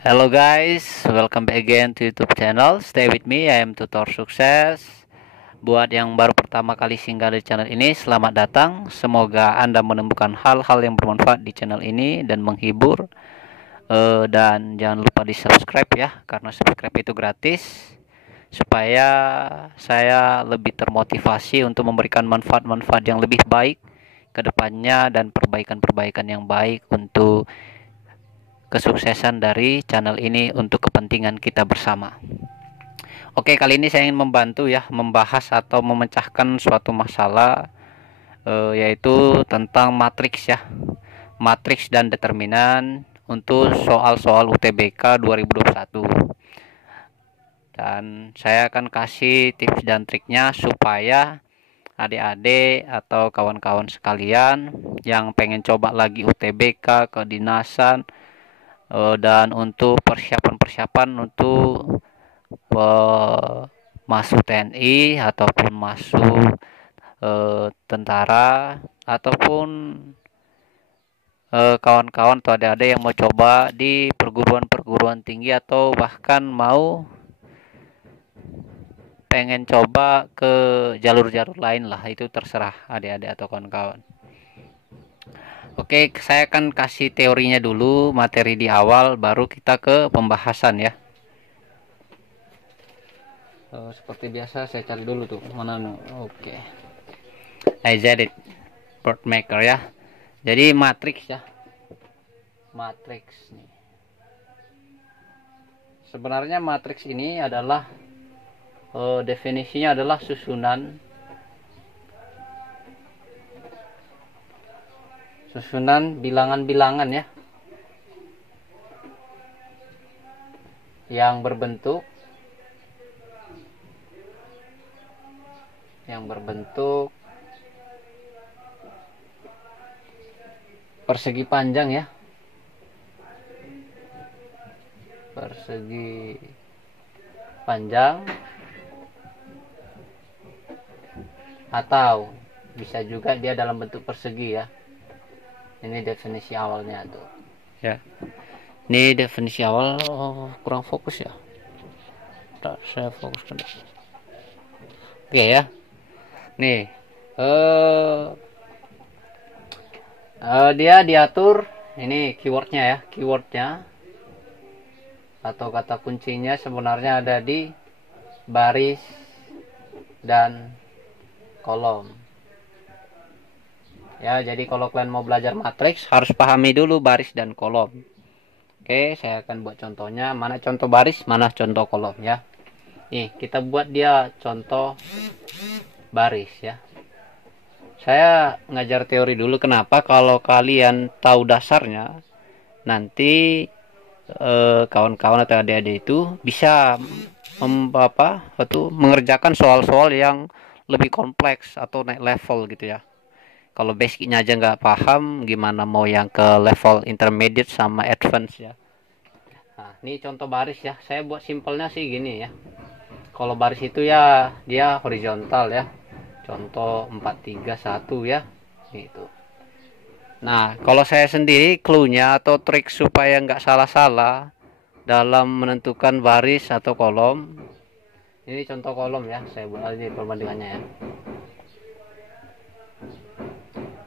Hello guys, welcome back again to YouTube channel. Stay with me, I am Tutor Sukses. Buat yang baru pertama kali singgah di channel ini, selamat datang. Semoga Anda menemukan hal-hal yang bermanfaat di channel ini dan menghibur. Dan jangan lupa di subscribe ya, karena subscribe itu gratis. Supaya saya lebih termotivasi untuk memberikan manfaat-manfaat yang lebih baik ke depannya dan perbaikan-perbaikan yang baik untuk kesuksesan dari channel ini untuk kepentingan kita bersama. Oke, kali ini saya ingin membantu ya membahas atau memecahkan suatu masalah yaitu tentang matriks ya. Matriks dan determinan untuk soal-soal UTBK 2021. Dan saya akan kasih tips dan triknya supaya adik-adik atau kawan-kawan sekalian yang pengen coba lagi UTBK, kedinasan, dan untuk persiapan untuk masuk TNI ataupun masuk tentara ataupun kawan-kawan atau adik-adik yang mau coba di perguruan-perguruan tinggi atau bahkan mau pengen coba ke jalur-jalur lain lah, itu terserah adik-adik atau kawan-kawan. Oke, saya akan kasih teorinya dulu, materi di awal, baru kita ke pembahasan ya. Seperti biasa saya cari dulu tuh, mana nih? Oke. I did it. Boardmaker ya. Jadi matriks ya. Matriks nih. Sebenarnya matriks ini adalah definisinya adalah susunan bilangan-bilangan ya, yang berbentuk persegi panjang ya, persegi panjang, atau bisa juga dia dalam bentuk persegi ya. Ini definisi awalnya tuh ya. Ini definisi awal. Kurang fokus ya. Ntar saya fokuskan. Oke ya. Nih dia diatur. Ini keywordnya ya. Keywordnya atau kata kuncinya sebenarnya ada di baris dan kolom ya. Jadi kalau kalian mau belajar matriks harus pahami dulu baris dan kolom. Oke, saya akan buat contohnya. Mana contoh baris, mana contoh kolom ya. Nih, kita buat dia contoh baris ya. Saya ngajar teori dulu. Kenapa? Kalau kalian tahu dasarnya, nanti kawan-kawan atau adik-adik itu bisa mengerjakan soal-soal yang lebih kompleks atau naik level gitu ya. Kalau basicnya aja nggak paham, gimana mau yang ke level intermediate sama advance ya. Nah, ini contoh baris ya. Saya buat simpelnya sih gini ya. Kalau baris itu ya dia horizontal ya. Contoh 431 ya. Gitu. Nah, kalau saya sendiri clue-nya atau trik supaya nggak salah-salah dalam menentukan baris atau kolom. Ini contoh kolom ya. Saya buat aja perbandingannya ya.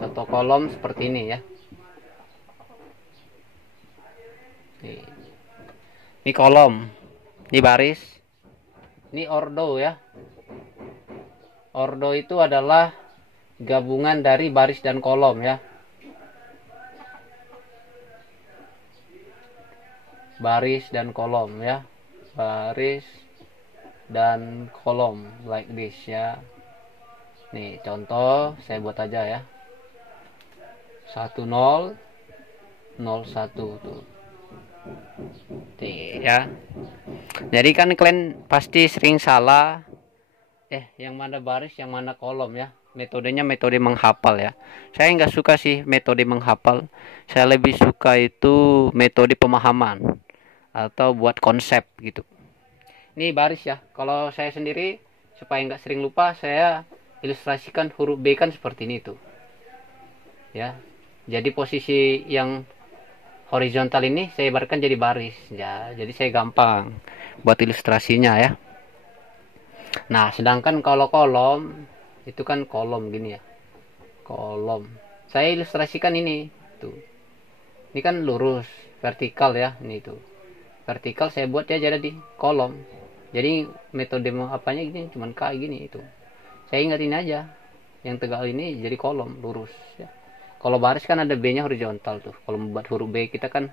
Contoh kolom seperti ini ya. Ini kolom, ini baris, ini ordo ya. Ordo itu adalah gabungan dari baris dan kolom ya. Baris dan kolom ya. Baris dan kolom like this ya. Nih contoh saya buat aja ya. 10 01 tuh. Ya. Jadi kan kalian pasti sering salah yang mana baris yang mana kolom ya. Metodenya metode menghafal ya. Saya nggak suka sih metode menghafal. Saya lebih suka itu metode pemahaman atau buat konsep gitu. Ini baris ya. Kalau saya sendiri supaya nggak sering lupa, saya ilustrasikan huruf B kan seperti ini tuh ya. Jadi posisi yang horizontal ini saya ibaratkan jadi baris ya, jadi saya gampang buat ilustrasinya ya. Nah sedangkan kalau kolom itu kan kolom gini ya, kolom saya ilustrasikan ini tuh, ini kan lurus vertikal ya, ini tuh vertikal saya buat ya jadi kolom. Jadi metode apanya gini cuman kayak gini itu, saya ingatin aja yang tegak ini jadi kolom lurus ya. Kalau baris kan ada B nya horizontal tuh, kalau membuat huruf B kita kan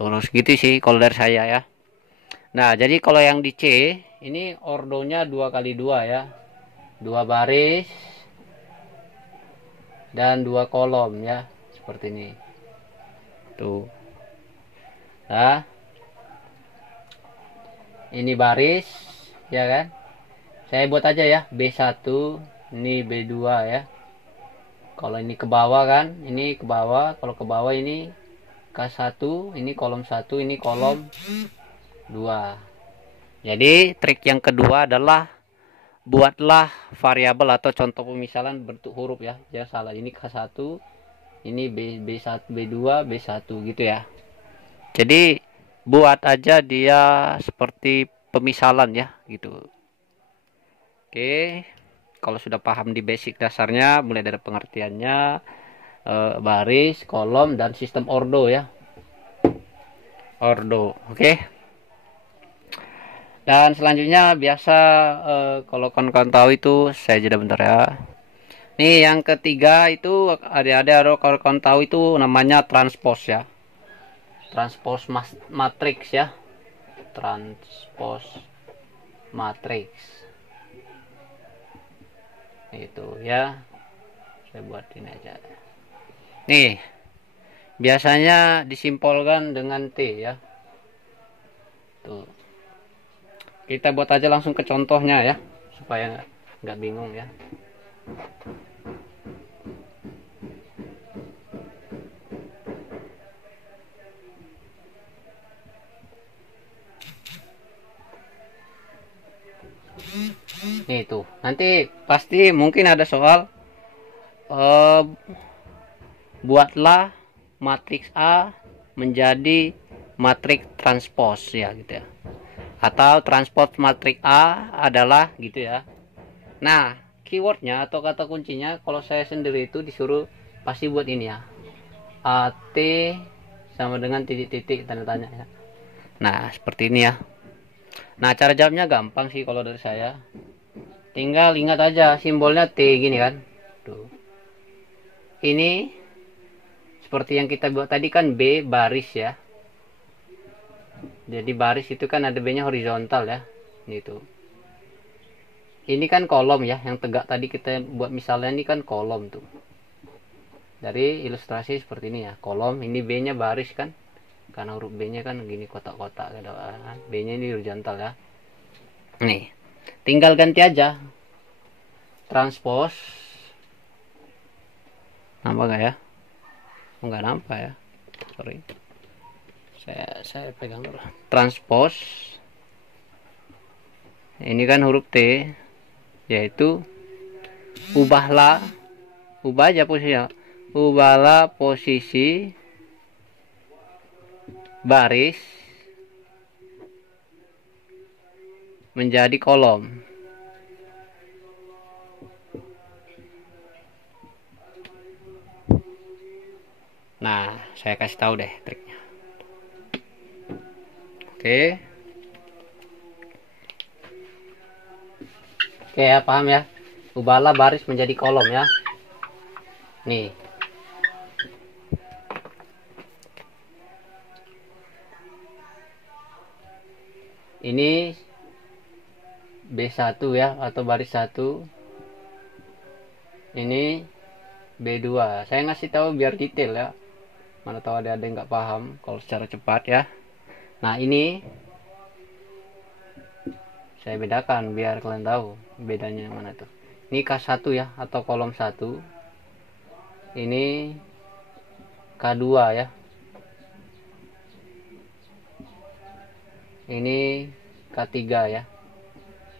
lurus gitu sih kalau dari saya ya. Nah jadi kalau yang di C ini ordonya 2x2 ya, 2 baris dan 2 kolom ya, seperti ini tuh. Nah ini baris ya kan, saya buat aja ya B1, ini B2 ya. Kalau ini ke bawah kan, ini ke bawah. Kalau ke bawah ini K1, ini kolom 1, ini kolom 2. Jadi trik yang kedua adalah buatlah variabel atau contoh pemisalan bentuk huruf ya. Jangan salah, ini K1, ini B1, B2, B1 gitu ya. Jadi buat aja dia seperti pemisalan ya gitu. Oke. Kalau sudah paham di basic dasarnya, mulai dari pengertiannya, baris, kolom, dan sistem ordo ya. Ordo, oke. Dan selanjutnya biasa kalau kawan-kawan tahu itu, saya jeda bentar ya. Nih yang ketiga itu ada kalau kawan tahu itu namanya transpose ya. Transpose matrix ya. Transpose matrix. Itu ya, saya buat ini aja nih, biasanya disimpulkan dengan T ya tuh. Kita buat aja langsung ke contohnya ya supaya nggak bingung ya. Nih tuh, nanti pasti mungkin ada soal buatlah matriks A menjadi matriks transpose ya gitu ya, atau transpose matriks A adalah gitu ya. Nah keywordnya atau kata kuncinya kalau saya sendiri itu disuruh pasti buat ini ya, AT sama dengan titik-titik tanda tanya ya. Nah seperti ini ya. Nah cara jawabnya gampang sih kalau dari saya, tinggal ingat aja simbolnya T gini kan tuh. Ini seperti yang kita buat tadi kan B baris ya, jadi baris itu kan ada B nya horizontal ya gitu. Ini kan kolom ya, yang tegak tadi kita buat misalnya ini kan kolom tuh, dari ilustrasi seperti ini ya, kolom ini B nya baris kan, karena huruf B nya kan gini kotak-kotak, B nya ini horizontal ya. Nih tinggal ganti aja transpose, nampak gak ya? Enggak nampak ya, sorry, saya pegang dulu. Transpose ini kan huruf T, yaitu ubah aja posisinya, ubahlah posisi baris menjadi kolom. Nah saya kasih tahu deh triknya. Oke ya, paham ya, ubahlah baris menjadi kolom ya. Nih ini B1 ya, atau baris 1, ini B2. Saya ngasih tahu biar detail ya, mana tahu ada yang nggak paham kalau secara cepat ya. Nah ini saya bedakan biar kalian tahu bedanya mana tuh. Ini K1 ya, atau kolom 1, ini K2 ya, ini K3 ya.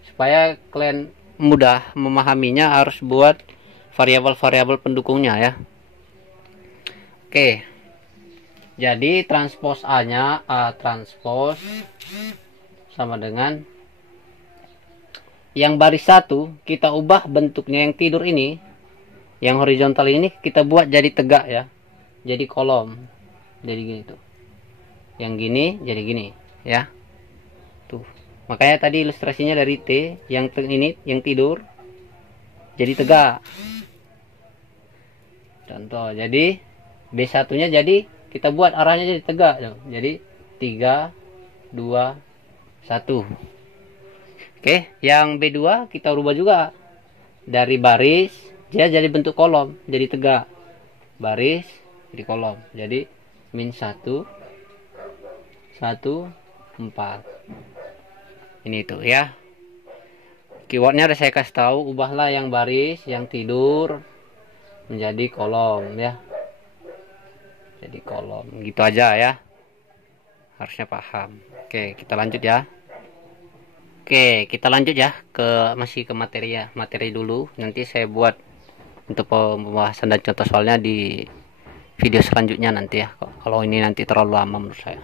Supaya kalian mudah memahaminya harus buat variabel-variabel pendukungnya ya. Oke. Jadi transpos A nya A transpos sama dengan yang baris 1 kita ubah bentuknya, yang tidur ini, yang horizontal ini kita buat jadi tegak ya, jadi kolom, jadi gini tuh, yang gini jadi gini ya tuh. Makanya tadi ilustrasinya dari T, yang ini yang tidur jadi tegak. Contoh, jadi B1 nya jadi kita buat arahnya jadi tegak, jadi 3 2 1. Oke, yang B2 kita rubah juga dari baris dia jadi bentuk kolom, jadi tegak, baris jadi kolom, jadi min 1 1 4. Ini tuh ya, keywordnya udah saya kasih tahu. Ubahlah yang baris yang tidur menjadi kolom ya, jadi kolom gitu aja ya, harusnya paham. Oke, kita lanjut ya. Oke, kita lanjut ya masih ke materi ya. Materi dulu, nanti saya buat untuk pembahasan dan contoh soalnya di video selanjutnya nanti ya. Kalau ini nanti terlalu lama menurut saya.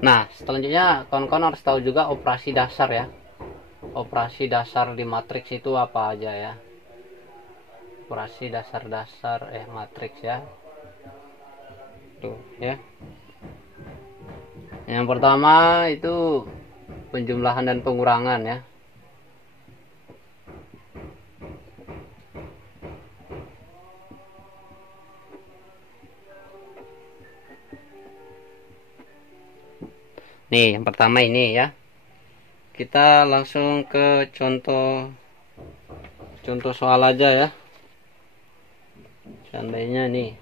Nah, selanjutnya kawan-kawan harus tahu juga operasi dasar ya. Operasi dasar di matriks itu apa aja ya? Operasi dasar-dasar matriks ya. Tuh ya. Yang pertama itu penjumlahan dan pengurangan ya. Nih, yang pertama ini ya. Kita langsung ke contoh soal aja ya. Seandainya nih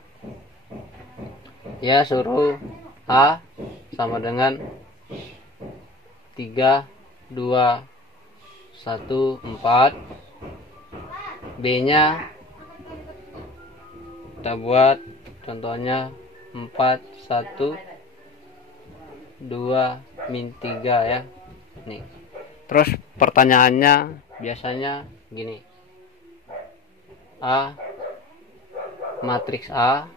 ya suruh A sama dengan 3 2 1 4, B nya kita buat contohnya 4 1 2 min 3 ya. Nih, terus pertanyaannya biasanya gini, A matriks A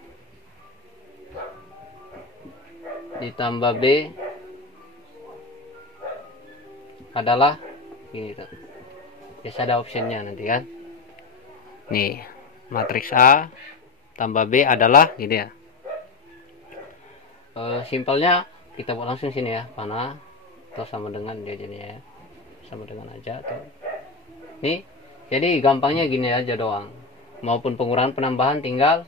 ditambah B adalah gini tuh. Biasa ada optionnya nanti kan. Nih, matriks A tambah B adalah gini ya. Simpelnya kita buat langsung sini ya, panah atau sama dengan dia jadinya ya. Sama dengan aja tuh. Nih, jadi gampangnya gini aja doang. Maupun pengurangan penambahan tinggal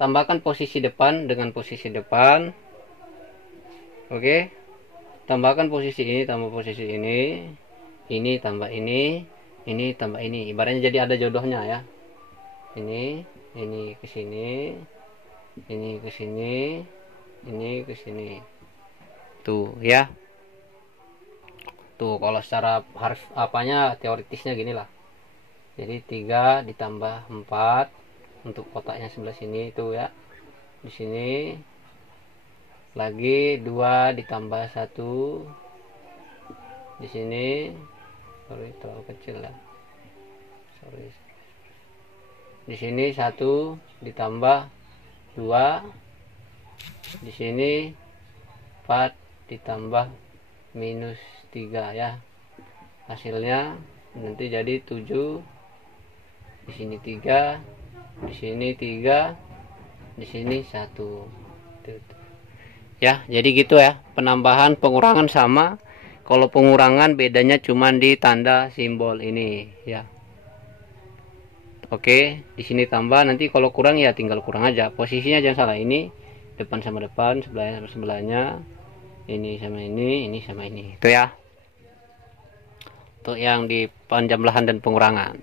tambahkan posisi depan dengan posisi depan. Oke. Tambahkan posisi ini tambah posisi ini tambah ini tambah ini, ibaratnya jadi ada jodohnya ya. Ini ke sini, ini ke sini, ini ke sini. Tuh ya. Tuh kalau secara harus apanya teoritisnya gini lah. Jadi 3 ditambah 4 untuk kotaknya sebelah sini itu ya. Di sini lagi 2 ditambah 1 di sini, sorry terlalu kecil ya, sorry. Di sini 1 ditambah 2, di sini 4 ditambah minus 3 ya. Hasilnya nanti jadi 7, di sini 3, di sini 3, di sini 1 tuh. Ya, jadi gitu ya. Penambahan pengurangan sama. Kalau pengurangan bedanya cuma di tanda simbol ini ya. Oke, di sini tambah, nanti kalau kurang ya tinggal kurang aja. Posisinya jangan salah, ini depan sama depan, sebelahnya sama sebelahnya. Ini sama ini sama ini. Itu ya. Untuk yang di penjumlahan dan pengurangan.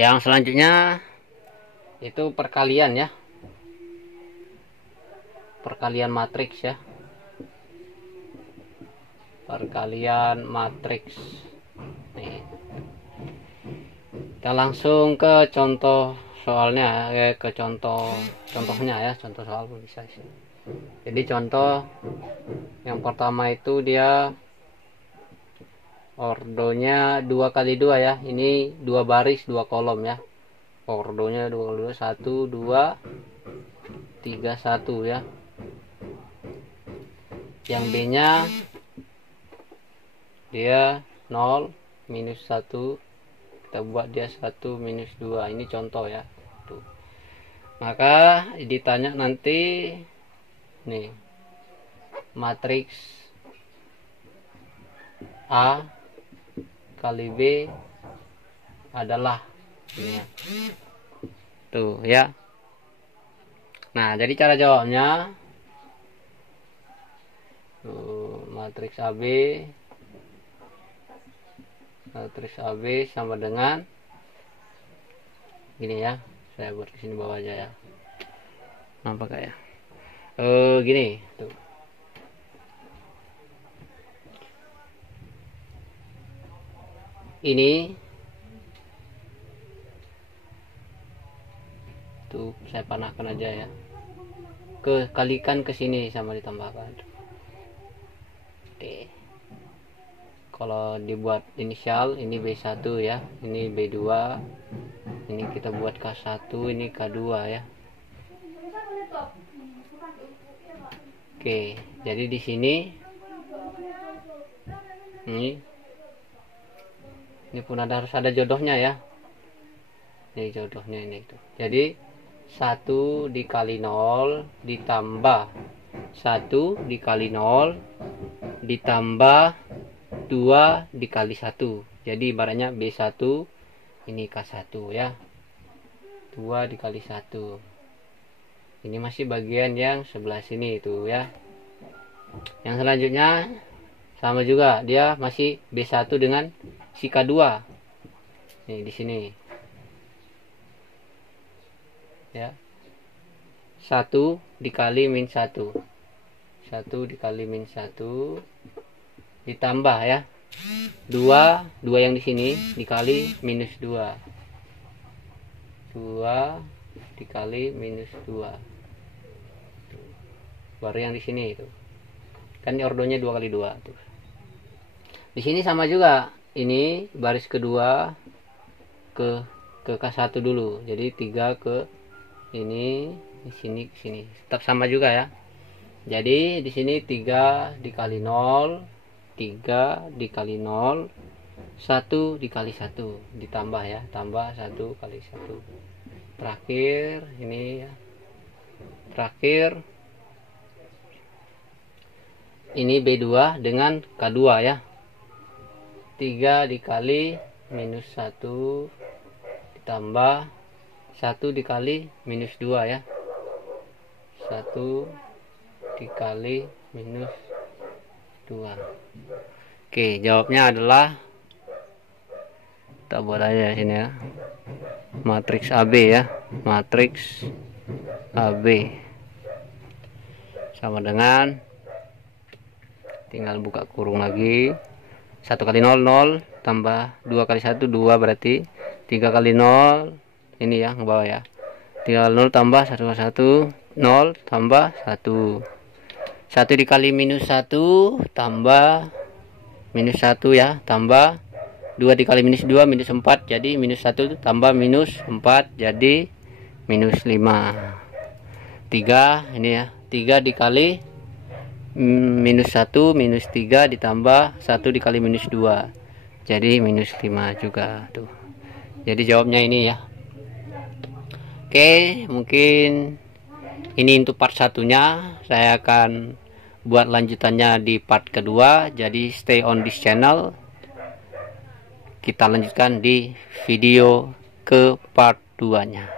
Yang selanjutnya itu perkalian ya. Perkalian matriks ya. Perkalian matriks. Nih. Kita langsung ke contoh soalnya, ke contohnya ya, contoh soal bisa sih. Jadi contoh yang pertama itu dia ordonya 2 kali 2 ya. Ini 2 baris 2 kolom ya. Ordonya 2 kali 2, 1 2 31 ya. Yang B nya dia 0 minus 1, kita buat dia 1 minus 2. Ini contoh ya. Tuh. Maka ditanya nanti nih, matriks A kali B adalah ini ya. Tuh ya. Nah, jadi cara jawabnya matriks AB sama dengan gini ya. Saya buat di sini bawah aja ya. Nampak gak ya? Gini tuh. Ini tuh saya panahkan aja ya. Kalikan ke sini sama ditambahkan. Oke. Kalau dibuat inisial, ini B1 ya, ini B2, ini kita buat K1, ini K2 ya. Oke, jadi di sini ini pun harus ada jodohnya ya. Ini jodohnya ini tuh. Jadi 1 dikali 0 ditambah 1 dikali 0 ditambah 2 dikali 1. Jadi ibaratnya B1 ini K1 ya. 2 dikali 1. Ini masih bagian yang sebelah sini itu ya. Yang selanjutnya sama juga, dia masih B1 dengan si K2. Nih di sini. Ya. 1 dikali min 1. 1 dikali min 1 ditambah ya. 2 yang di sini dikali minus 2. 2 dikali minus 2. Baru yang di sini itu. Kan ordonya 2 kali 2 tuh. Di sini sama juga. Ini baris kedua ke K1 dulu. Jadi 3 ke ini, di sini ke sini. Tetap sama juga ya. Jadi di sini 3 dikali 0, 3 dikali 0, 1 dikali 1 ditambah ya, tambah 1 kali 1. Terakhir ini ya. Terakhir ini B2 dengan K2 ya. 3 dikali minus 1 ditambah 1 dikali minus 2 ya. 1 dikali minus 2. Oke, jawabnya adalah, kita buat aja sini ya, matriks AB ya. Matriks AB sama dengan, tinggal buka kurung lagi, 1 kali 0 0 tambah 2 kali 1 2, berarti 3 kali 0 ini ya, ke bawah ya. 3 kali 0 tambah 1 kali 1 0 tambah 1. 1 dikali minus 1 tambah minus 1 ya, tambah 2 dikali minus 2 minus 4, jadi minus 1 tambah minus 4 jadi minus 5. 3 ini ya, 3 dikali minus 1 minus 3 ditambah 1 dikali minus 2 jadi minus 5 juga tuh. Jadi jawabnya ini ya. Oke, mungkin ini untuk part satunya. Saya akan buat lanjutannya di part kedua. Jadi stay on this channel. Kita lanjutkan di video ke part 2 nya.